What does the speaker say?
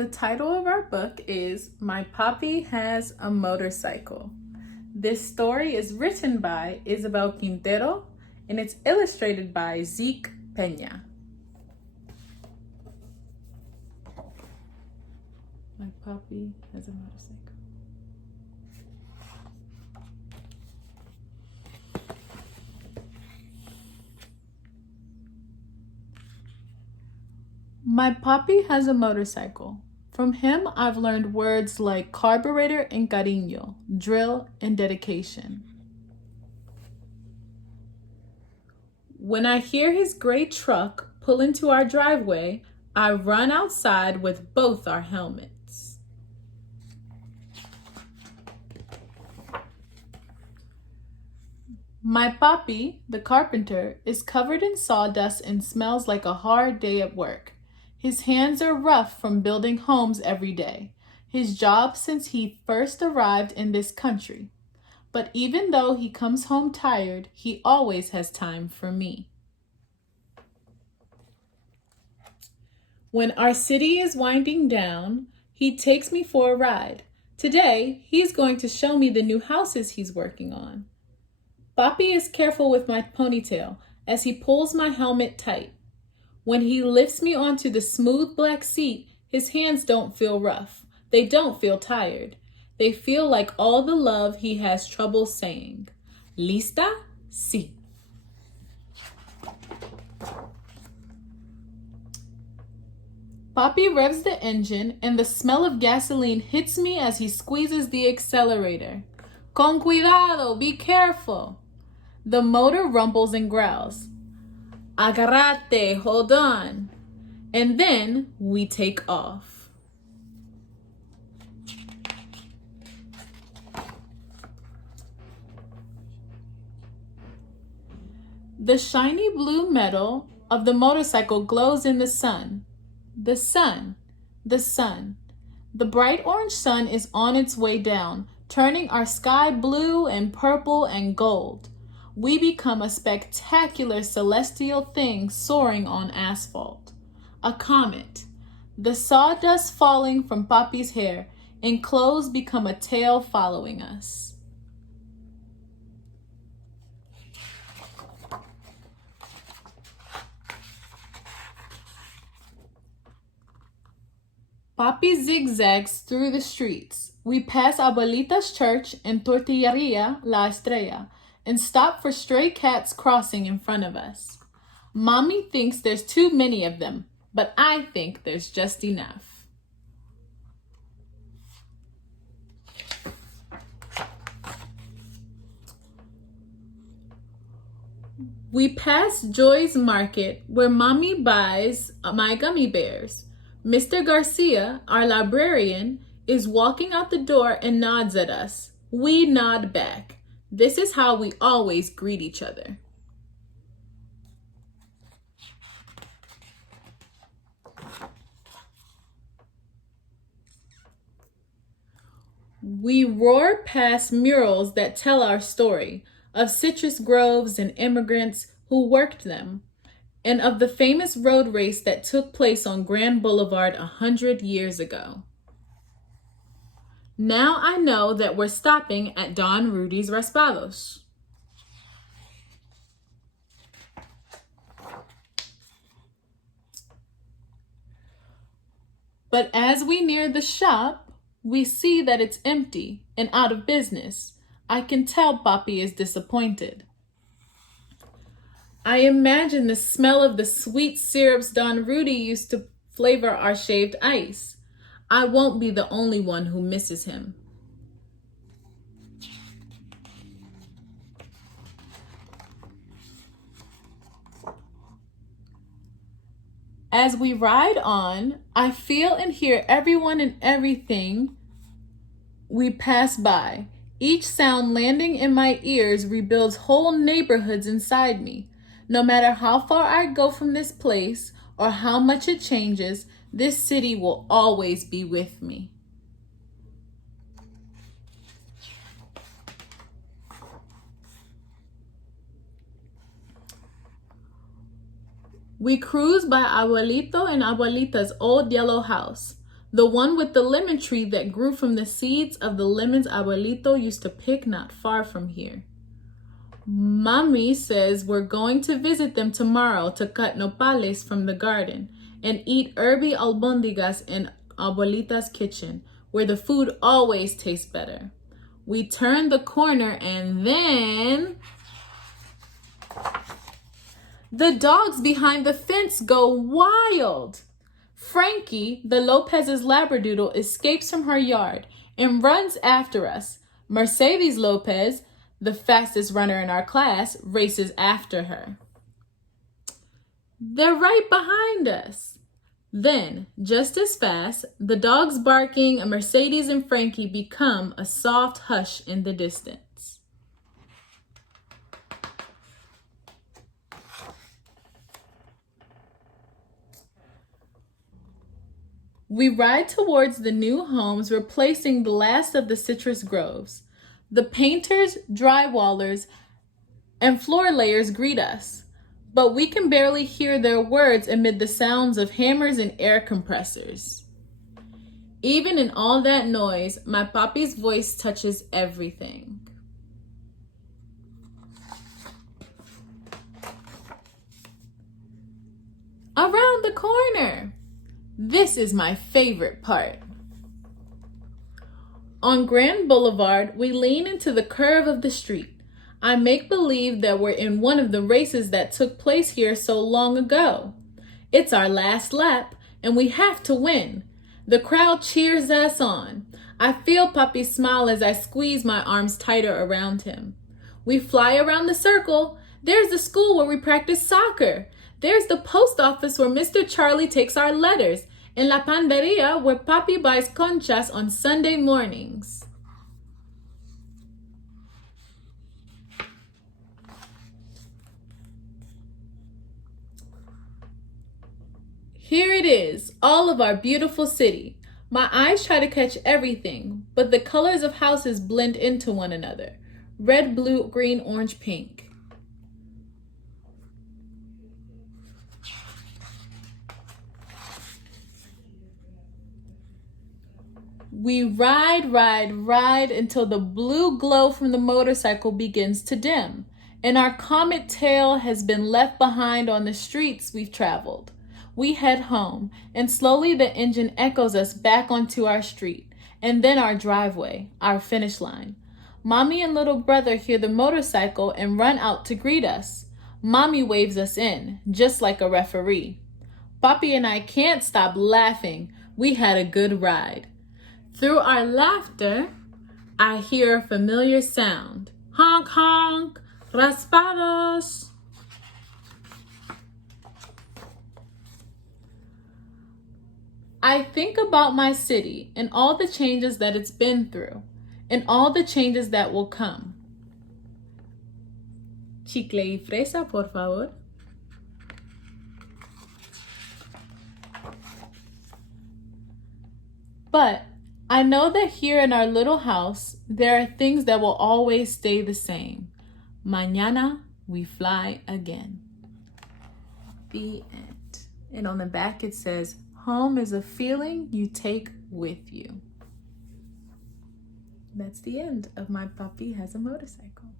The title of our book is My Papi Has a Motorcycle. This story is written by Isabel Quintero and it's illustrated by Zeke Peña. My Papi has a motorcycle. My Papi has a motorcycle. From him, I've learned words like carburetor and cariño, drill and dedication. When I hear his gray truck pull into our driveway, I run outside with both our helmets. My papi, the carpenter, is covered in sawdust and smells like a hard day at work. His hands are rough from building homes every day, his job since he first arrived in this country. But even though he comes home tired, he always has time for me. When our city is winding down, he takes me for a ride. Today, he's going to show me the new houses he's working on. Papi is careful with my ponytail as he pulls my helmet tight. When he lifts me onto the smooth black seat, his hands don't feel rough. They don't feel tired. They feel like all the love he has trouble saying. Lista? Sí. Papi revs the engine and the smell of gasoline hits me as he squeezes the accelerator. Con cuidado, be careful. The motor rumbles and growls. Agarrate, hold on. And then we take off. The shiny blue metal of the motorcycle glows in the sun. The sun, the sun. The bright orange sun is on its way down, turning our sky blue and purple and gold. We become a spectacular celestial thing soaring on asphalt. A comet. The sawdust falling from Papi's hair and clothes become a tail following us. Papi zigzags through the streets. We pass Abuelita's church and Tortilleria La Estrella and stop for stray cats crossing in front of us. Mommy thinks there's too many of them, but I think there's just enough. We pass Joy's Market where Mommy buys my gummy bears. Mr. Garcia, our librarian, is walking out the door and nods at us. We nod back. This is how we always greet each other. We roar past murals that tell our story of citrus groves and immigrants who worked them, and of the famous road race that took place on Grand Boulevard 100 years ago. Now I know that we're stopping at Don Rudy's Raspados. But as we near the shop, we see that it's empty and out of business. I can tell Papi is disappointed. I imagine the smell of the sweet syrups Don Rudy used to flavor our shaved ice. I won't be the only one who misses him. As we ride on, I feel and hear everyone and everything we pass by. Each sound landing in my ears rebuilds whole neighborhoods inside me. No matter how far I go from this place or how much it changes, this city will always be with me. We cruise by Abuelito and Abuelita's old yellow house. The one with the lemon tree that grew from the seeds of the lemons Abuelito used to pick not far from here. Mommy says we're going to visit them tomorrow to cut nopales from the garden and eat herby albondigas in Abuelita's kitchen, where the food always tastes better. We turn the corner and then the dogs behind the fence go wild. Frankie, the Lopez's Labradoodle, escapes from her yard and runs after us. Mercedes Lopez, the fastest runner in our class, races after her. They're right behind us. Then, just as fast, the dogs barking and Mercedes and Frankie become a soft hush in the distance. We ride towards the new homes, replacing the last of the citrus groves. The painters, drywallers, and floor layers greet us, but we can barely hear their words amid the sounds of hammers and air compressors. Even in all that noise, my Papi's voice touches everything. Around the corner! This is my favorite part. On Grand Boulevard, we lean into the curve of the street. I make believe that we're in one of the races that took place here so long ago. It's our last lap, and we have to win. The crowd cheers us on. I feel Papi smile as I squeeze my arms tighter around him. We fly around the circle. There's the school where we practice soccer. There's the post office where Mr. Charlie takes our letters. And La Panderia where Papi buys conchas on Sunday mornings. Here it is, all of our beautiful city. My eyes try to catch everything, but the colors of houses blend into one another. Red, blue, green, orange, pink. We ride until the blue glow from the motorcycle begins to dim, and our comet tail has been left behind on the streets we've traveled. We head home, and slowly the engine echoes us back onto our street, and then our driveway, our finish line. Mommy and little brother hear the motorcycle and run out to greet us. Mommy waves us in, just like a referee. Papi and I can't stop laughing. We had a good ride. Through our laughter, I hear a familiar sound. Honk, honk, raspados. I think about my city and all the changes that it's been through and all the changes that will come. Chicle y fresa, por favor. But I know that here in our little house, there are things that will always stay the same. Mañana we fly again. The end. And on the back it says, home is a feeling you take with you. That's the end of My Papi Has a Motorcycle.